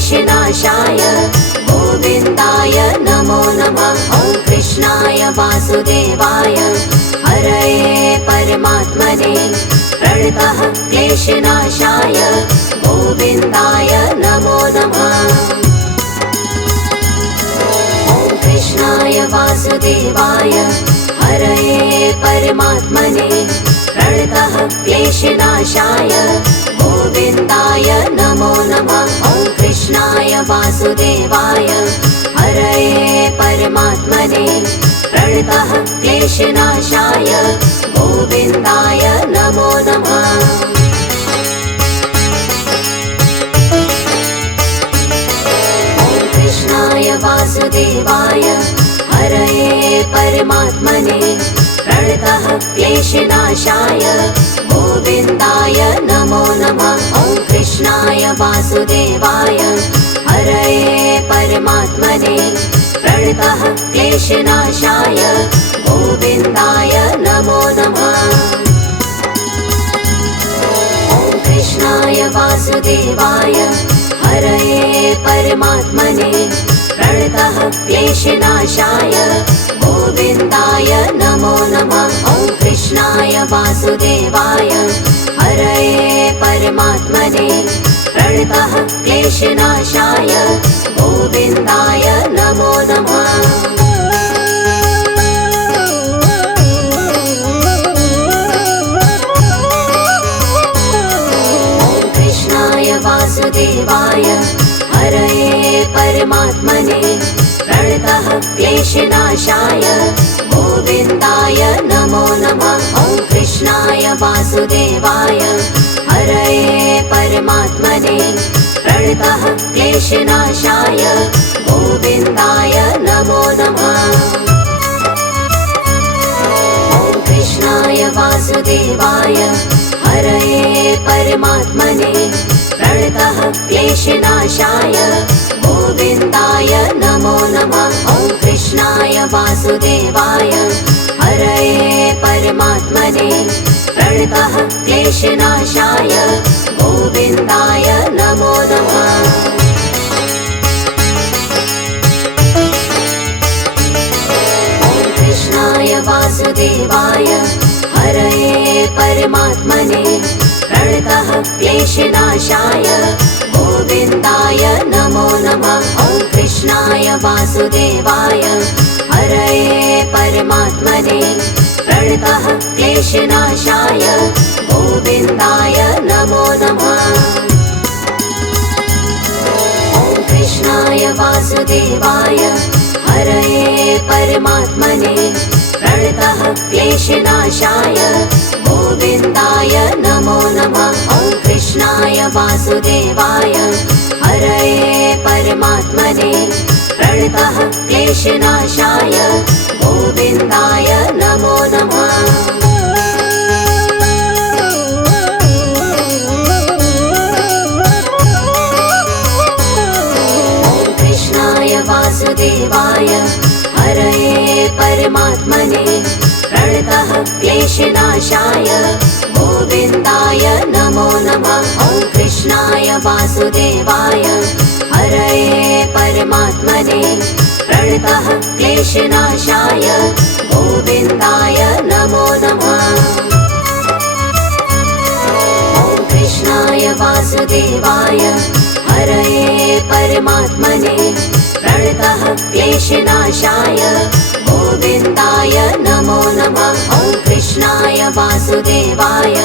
क्लेशनाशाय गोविन्दाय नमो नमः। ॐ कृष्णाय वासुदेवाय हरये परमात्मने प्रणतः क्लेशनाशाय गोविन्दाय नमो नमः। ॐ कृष्णाय वासुदेवाय हरये परमात्मने प्रणतः क्लेशनाशाय गोविन्दाय नमो नमः। ॐ कृष्णाय वासुदेवाय हरये परमात्मने प्रणतः क्लेशनाशाय गोविन्दाय नमो नमः। ॐ कृष्णाय वासुदेवाय हरये परमात्मने प्रणतः क्लेशनाशाय गोविन्दाय नमो नमः। ॐ कृष्णाय वासुदेवाय हरये परमात्मने प्रणतः क्लेशनाशाय गोविन्दाय नमो नमः। ॐ कृष्णाय वासुदेवाय हरये परमात्मने प्रणतः क्लेशनाशाय गोविन्दाय नमो नमः। ॐ कृष्णाय वासुदेवाय हरये परमात्मने प्रणतः क्लेशनाशाय गोविन्दाय नमो नमः। ॐ कृष्णाय वासुदेवाय हरये परमात्मने प्रणतः क्लेशनाशाय गोविन्दाय नमो नमः। ॐ कृष्णाय वासुदेवाय हरये परमात्मने प्रणतः क्लेशनाशाय गोविन्दाय नमो नमः। ॐ कृष्णाय वासुदेवाय हरये परमात्मने प्रणतः क्लेशनाशाय गोविन्दाय नमो नमः। ॐ कृष्णाय वासुदेवाय हरये परमात्मने प्रणतः क्लेशनाशाय गोविन्दाय नमो नमः। ॐ कृष्णाय वासुदेवाय हरये परमात्मने प्रणतः क्लेशनाशाय गोविन्दाय नमो नमः। ॐ कृष्णाय वासुदेवाय हरये परमात्मने प्रणतः क्लेशनाशाय गोविन्दाय नमो नमः। ॐ कृष्णाय वासुदेवाय हरये परमात्मने प्रणतः क्लेशनाशाय गोविन्दाय नमो नमः। ॐ कृष्णाय वासुदेवाय हरये परमात्मने प्रणतः क्लेशनाशाय गोविन्दाय नमो नमः। ॐ कृष्णाय वासुदेवाय हरये परमात्मने प्रणतः क्लेशनाशाय गोविन्दाय नमो नमः। ॐ कृष्णाय वासुदेवाय हरये परमात्मने प्रणतः क्लेशनाशाय गोविन्दाय नमो नमः। ॐ कृष्णाय वासुदेवाय हरये परमात्मने प्रणतः क्लेशनाशाय गोविन्दाय नमो नमः। ॐ कृष्णाय वासुदेवाय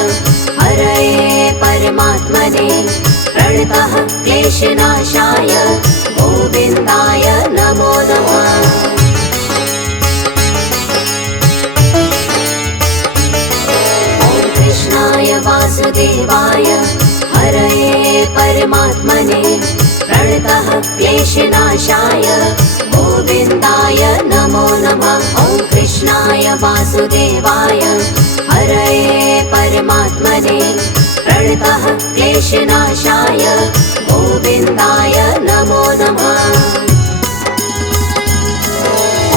हरये परमात्मने प्रणतः क्लेशनाशाय गोविन्दाय नमो नमः। ॐ कृष्णाय वासुदेवाय हरये परमात्मने प्रणतः क्लेशनाशाय गोविन्दाय नमो नमः। ॐ कृष्णाय वासुदेवाय हरये परमात्मने प्रणतः क्लेशनाशाय गोविन्दाय नमो नमः।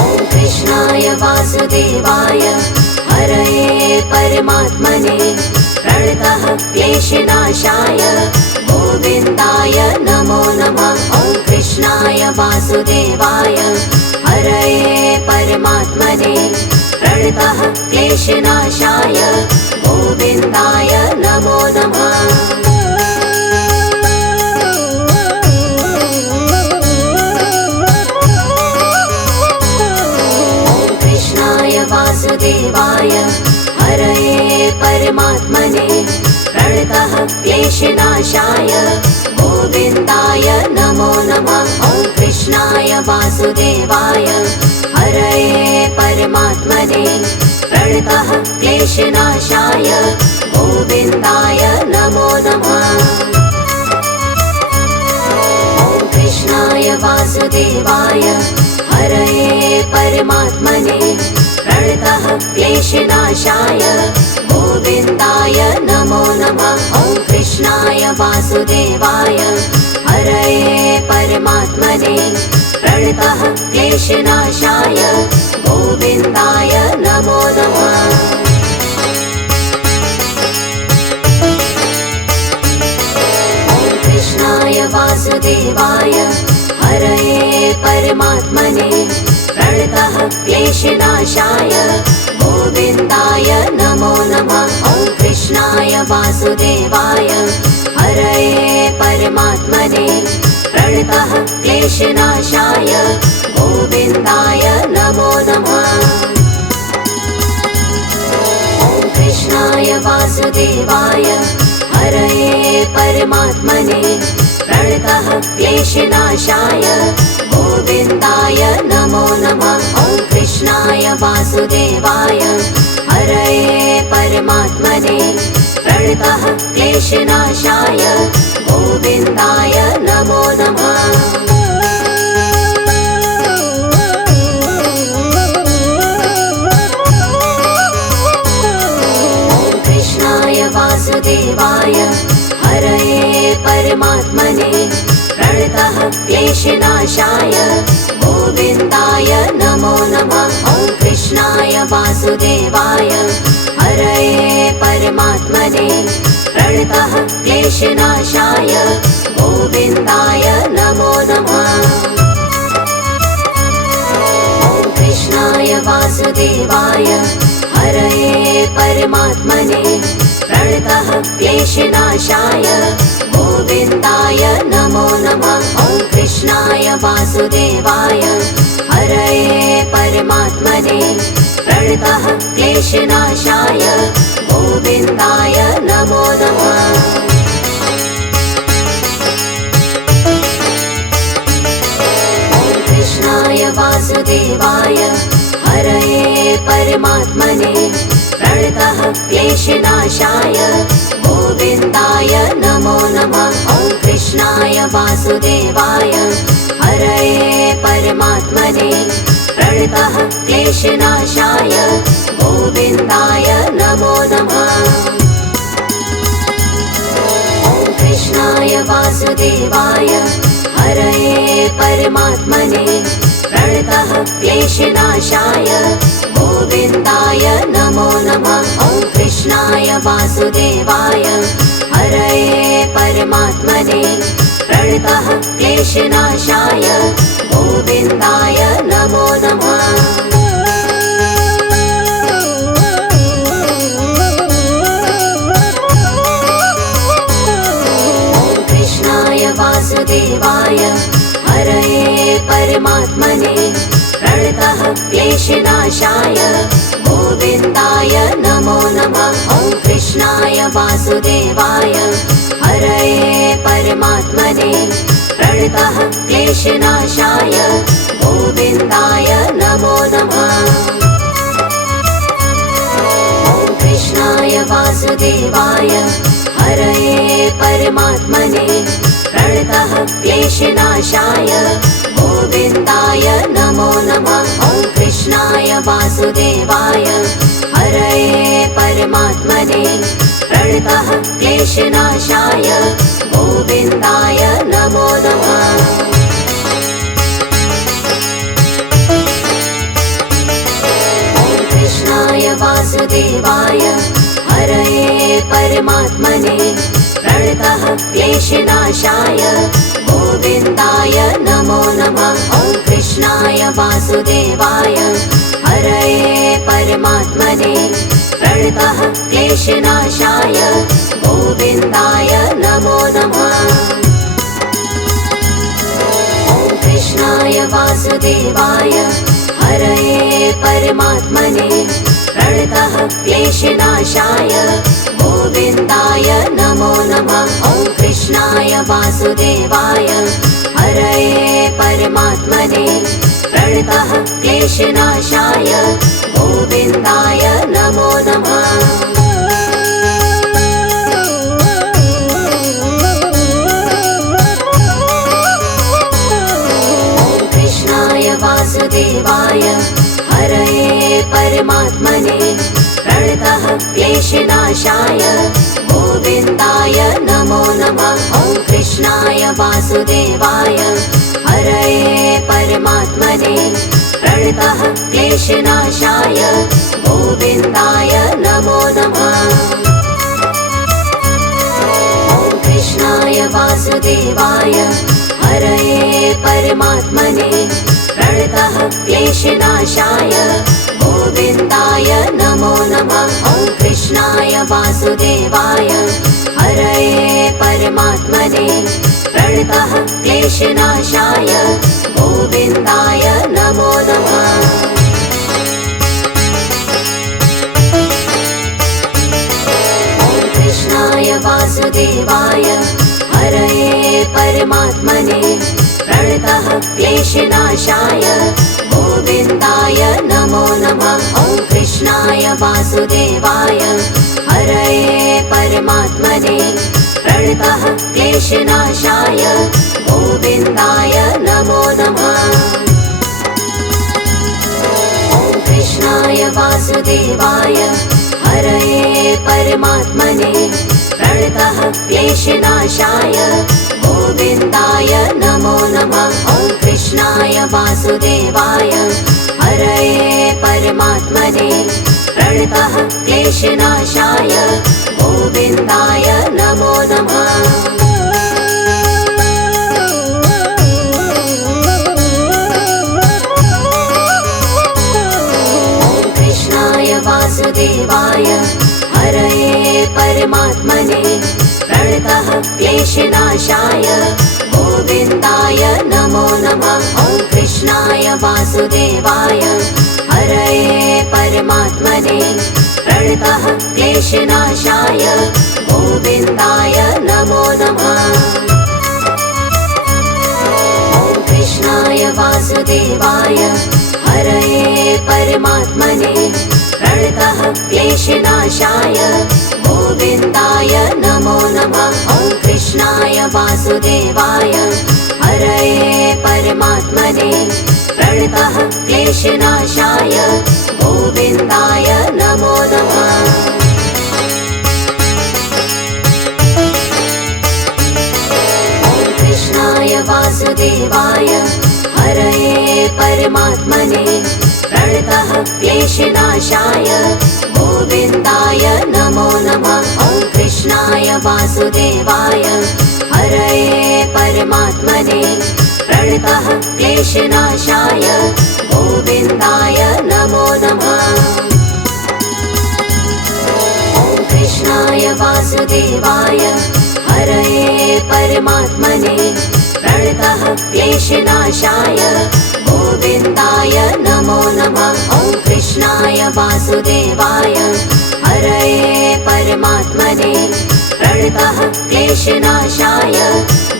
ॐ कृष्णाय वासुदेवाय हरये परमात्मने प्रणतः क्लेशनाशाय गोविन्दाय नमो नमः। वासुदेवाय हरये परमात्मने प्रणतः क्लेशनाशाय गोविन्दाय नमो नमः। वासुदेवाय हरये परमात्मने प्रणतः क्लेशनाशाय गोविन्दाय नमो नमः। ॐ कृष्णाय वासुदेवाय हरये परमात्मने प्रणतः क्लेशनाशाय गोविन्दाय नमो नमः। ॐ कृष्णाय वासुदेवाय हरये परमात्मने प्रणतः क्लेशनाशाय गोविन्दाय नमो नमः। ॐ कृष्णाय वासुदेवाय हरये परमात्मने प्रणतः क्लेशनाशाय गोविन्दाय नमो नमः। ॐ कृष्णाय वासुदेवाय हरये परमात्मने प्रणतः क्लेशनाशाय गोविन्दाय नमो नमः। ॐ कृष्णाय वासुदेवाय हरये परमात्मने प्रणतः क्लेशनाशाय गोविन्दाय नमो नमः। ॐ कृष्णाय वासुदेवाय हरये परमात्मने प्रणतः क्लेशनाशाय गोविन्दाय नमो नमः। ॐ कृष्णाय वासुदेवाय हरये परमात्मने प्रणतः क्लेशनाशाय गोविन्दाय नमो नमः। ॐ कृष्णाय वासुदेवाय हरये परमात्मने प्रणतः क्लेशनाशाय गोविन्दाय नमो नमः। ॐ कृष्णाय वासुदेवाय हरये परमात्मने प्रणतः क्लेशनाशाय गोविन्दाय नमो नमः। ॐ कृष्णाय वासुदेवाय हरये परमात्मने प्रणतः क्लेशनाशाय गोविन्दाय नमो नमः। ॐ कृष्णाय वासुदेवाय हरये परमात्मने प्रणतः क्लेशनाशाय गोविन्दाय नमो नमः। ॐ कृष्णाय वासुदेवाय हरये परमात्मने प्रणतः क्लेशनाशाय गोविन्दाय नमो नमः। ॐ कृष्णाय वासुदेवाय हरये परमात्मने प्रणतः क्लेशनाशाय गोविन्दाय नमो नमः। ॐ कृष्णाय वासुदेवाय हरये परमात्मने प्रणतः क्लेशनाशाय गोविन्दाय नमो नमः। ॐ कृष्णाय वासुदेवाय हरये परमात्मने प्रणतः क्लेशनाशाय गोविन्दाय नमो नमः। ॐ कृष्णाय वासुदेवाय हरये परमात्मने प्रणतः क्लेशनाशाय गोविन्दाय नमो नमः। ॐ कृष्णाय वासुदेवाय हरये परमात्मने प्रणतः क्लेशनाशाय गोविन्दाय नमो नमः। ॐ कृष्णाय वासुदेवाय हरये परमात्मने प्रणतः क्लेशनाशाय गोविन्दाय नमो नमः। ॐ कृष्णाय वासुदेवाय हरये परमात्मने प्रणतः क्लेशनाशाय गोविन्दाय नमो नमः। ॐ कृष्णाय वासुदेवाय हरये परमात्मने प्रणतः क्लेशनाशाय गोविन्दाय नमो नमः। वासुदेवाय हरये परमात्मने प्रणतः क्लेशनाशाय गोविन्दाय नमो नमः। ॐ कृष्णाय वासुदेवाय हरये परमात्मने प्रणतः क्लेशनाशाय गोविन्दाय नमो नमः। ॐ कृष्णाय वासुदेवाय हरये परमात्मने प्रणतः क्लेशनाशाय गोविन्दाय नमो नमः। ॐ कृष्णाय वासुदेवाय हरये परमात्मने प्रणतः क्लेशनाशाय गोविन्दाय नमो नमः। ॐ कृष्णाय वासुदेवाय हरये परमात्मने प्रणतः क्लेशनाशाय गोविन्दाय नमो नमः। ॐ कृष्णाय वासुदेवाय हरये परमात्मने प्रणतः क्लेशनाशाय गोविन्दाय नमो नमः। ॐ कृष्णाय वासुदेवाय हरये परमात्मने प्रणतः क्लेशनाशाय गोविन्दाय नमो नमः। ॐ कृष्णाय वासुदेवाय हरये परमात्मने प्रणतः क्लेशनाशाय गोविन्दाय नमो नमः। ॐ कृष्णाय वासुदेवाय हरये परमात्मने प्रणतः क्लेशनाशाय गोविन्दाय नमो नमः। ॐ कृष्णाय वासुदेवाय हरये परमात्मने प्रणतः क्लेशनाशाय गोविन्दाय नमो नमः। ॐ कृष्णाय वासुदेवाय हरये परमात्मने प्रणतः क्लेशनाशाय गोविन्दाय नमो नमः। ॐ कृष्णाय वासुदेवाय हरये परमात्मने प्रणतः क्लेशनाशाय गोविन्दाय नमो नमः। ॐ कृष्णाय वासुदेवाय हरये परमात्मने प्रणतः क्लेशनाशाय गोविन्दाय नमो नमः। ॐ कृष्णाय वासुदेवाय हरये परमात्मने प्रणतः क्लेशनाशाय गोविन्दाय नमो नमः। ॐ कृष्णाय वासुदेवाय हरये परमात्मने प्रणतः क्लेशनाशाय गोविन्दाय नमो नमः। ॐ कृष्णाय वासुदेवाय हरये परमात्मने प्रणतः क्लेशनाशाय गोविन्दाय नमो नमः। ॐ कृष्णाय वासुदेवाय हरये परमात्मने प्रणतः क्लेशनाशाय गोविन्दाय नमो नमः। ॐ कृष्णाय वासुदेवाय हरये परमात्मने प्रणतः क्लेशनाशाय गोविन्दाय नमो नमः। ॐ कृष्णाय वासुदेवाय हरये परमात्मने प्रणतः क्लेशनाशाय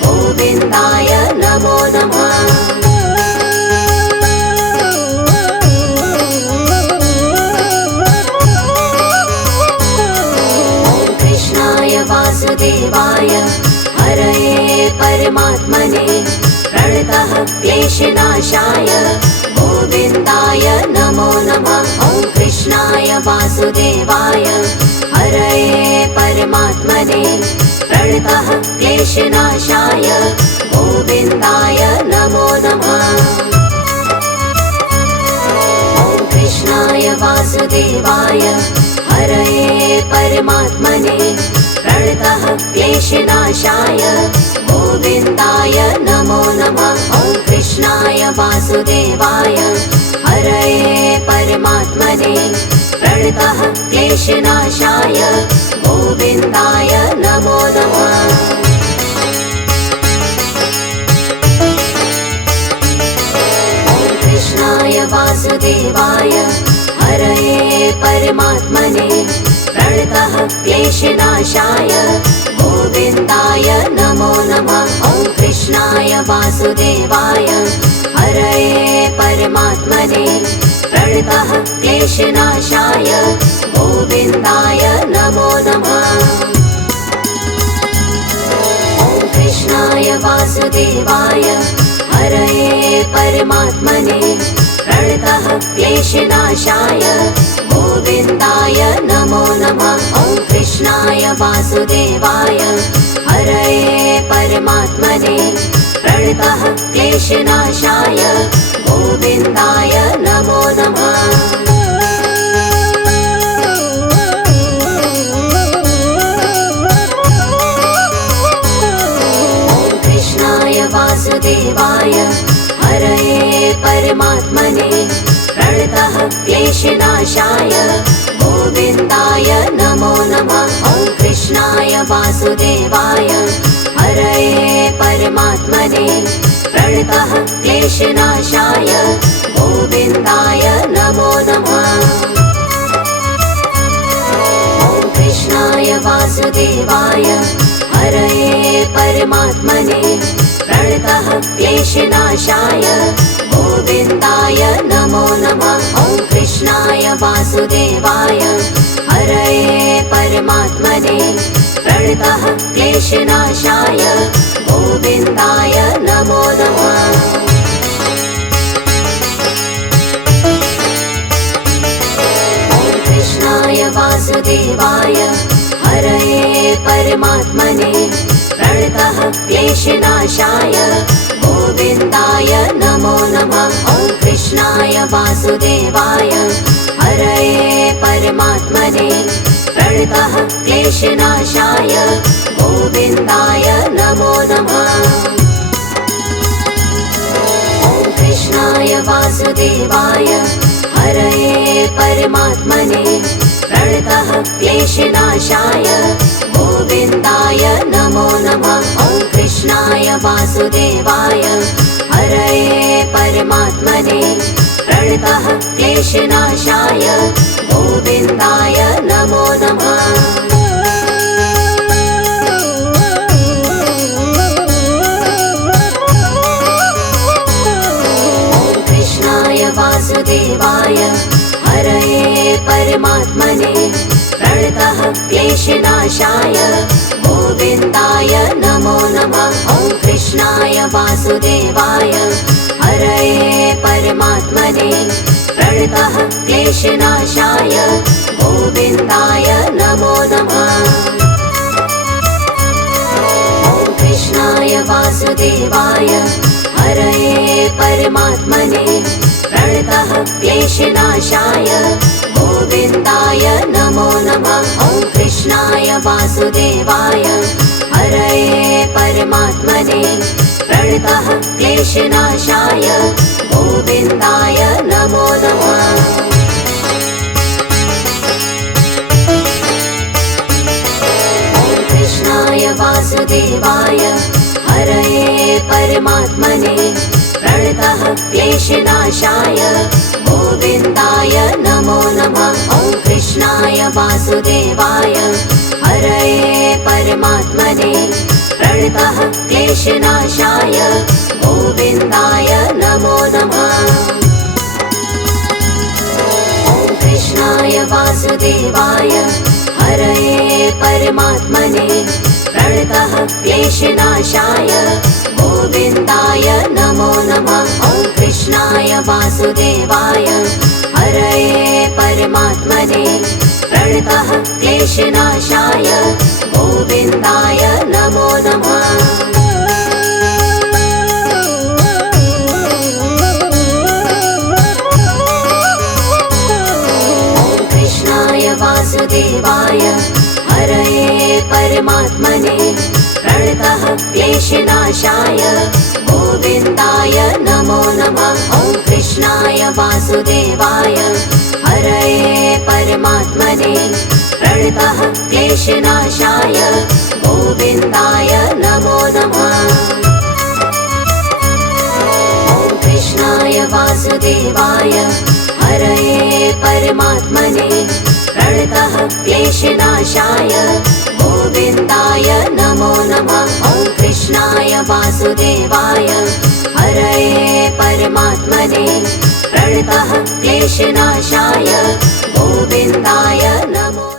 गोविन्दाय नमो नमः। ॐ कृष्णाय वासुदेवाय हरये परमात्मने प्रणतः क्लेशनाशाय गोविन्दाय नमो नमः। ॐ कृष्णाय वासुदेवाय हरये परमात्मने प्रणतः क्लेशनाशाय गोविन्दाय नमो नमः। ॐ कृष्णाय वासुदेवाय हरये परमात्मने प्रणतः क्लेशनाशाय गोविन्दाय नमो नमः। ॐ कृष्णाय कृष्णाय वासुदेवाय हरये परमात्मने प्रणतः क्लेशनाशाय गोविन्दाय नमो नमः। कृष्णाय वासुदेवाय हरये परमात्मने प्रणतः क्लेशनाशाय गोविन्दाय नमो नमः। ॐ कृष्णाय वासुदेवाय हरये परमात्मने प्रणतः क्लेशनाशाय गोविन्दाय नमो नमः। ॐ कृष्णाय वासुदेवाय हरये परमात्मने प्रणतः क्लेशनाशाय गोविन्दाय नमो नमः। ॐ कृष्णाय वासुदेवाय हरये परमात्मने प्रणतः क्लेशनाशाय गोविन्दाय नमो नमः। वासुदेवाय हरये परमात्मने प्रणतः क्लेशनाशाय गोविन्दाय नमो नमः। ॐ कृष्णाय वासुदेवाय हरये परमात्मने प्रणतः क्लेशनाशाय गोविन्दाय नमो नमः। ॐ कृष्णाय वासुदेवाय हरये परमात्मने प्रणतः क्लेशनाशाय गोविन्दाय नमो नमः। ॐ कृष्णाय वासुदेवाय हरये परमात्मने प्रणतः क्लेशनाशाय गोविन्दाय नमो नमः। ॐ कृष्णाय वासुदेवाय हरये परमात्मने प्रणतः क्लेशनाशाय गोविन्दाय नमो नमः। ॐ कृष्णाय वासुदेवाय हरये परमात्मने प्रणतः क्लेशनाशाय गोविन्दाय नमो नमः। ॐ कृष्णाय वासुदेवाय हरये परमात्मने प्रणतः क्लेशनाशाय गोविन्दाय नमो नमः। ॐ कृष्णाय वासुदेवाय हरये परमात्मने प्रणतः क्लेशनाशाय गोविन्दाय नमो नमः। ॐ कृष्णाय वासुदेवाय हरये परमात्मने प्रणतः क्लेशनाशाय गोविन्दाय नमो नमः। ॐ कृष्णाय वासुदेवाय हरये परमात्मने प्रणतः क्लेशनाशाय गोविन्दाय नमो नमः। ॐ कृष्णाय वासुदेवाय हरये परमात्मने प्रणतः क्लेशनाशाय गोविन्दाय नमो नमः। ॐ कृष्णाय वासुदेवाय हरये परमात्मने प्रणतः क्लेशनाशाय गोविन्दाय नमो नमः। ॐ कृष्णाय वासुदेवाय हरये परमात्मने प्रणतः क्लेशनाशाय गोविन्दाय नमो नमः। ॐ कृष्णाय वासुदेवाय हरये परमात्मने प्रणतः क्लेशनाशाय गोविन्दाय नमो नमः। ॐ कृष्णाय वासुदेवाय हरये परमात्मने प्रणतः क्लेशनाशाय गोविन्दाय नमो नमः। ॐ कृष्णाय वासुदेवाय हरये परमात्मने प्रणतः क्लेशनाशाय गोविन्दाय नमो नमः। ॐ कृष्णाय वासुदेवाय हरये परमात्मने प्रणतः क्लेशनाशाय क्लेशनाशाय गोविन्दाय नमो नमः। ॐ कृष्णाय वासुदेवाय हरये परमात्मने प्रणतः क्लेशनाशाय गोविन्दाय नमो नमः। ॐ कृष्णाय वासुदेवाय हरये परमात्मने प्रणतः क्लेशनाशाय गोविन्दाय नमो नमः। ॐ कृष्णाय वासुदेवाय हरये परमात्मने प्रणतः क्लेशनाशाय गोविन्दाय नमो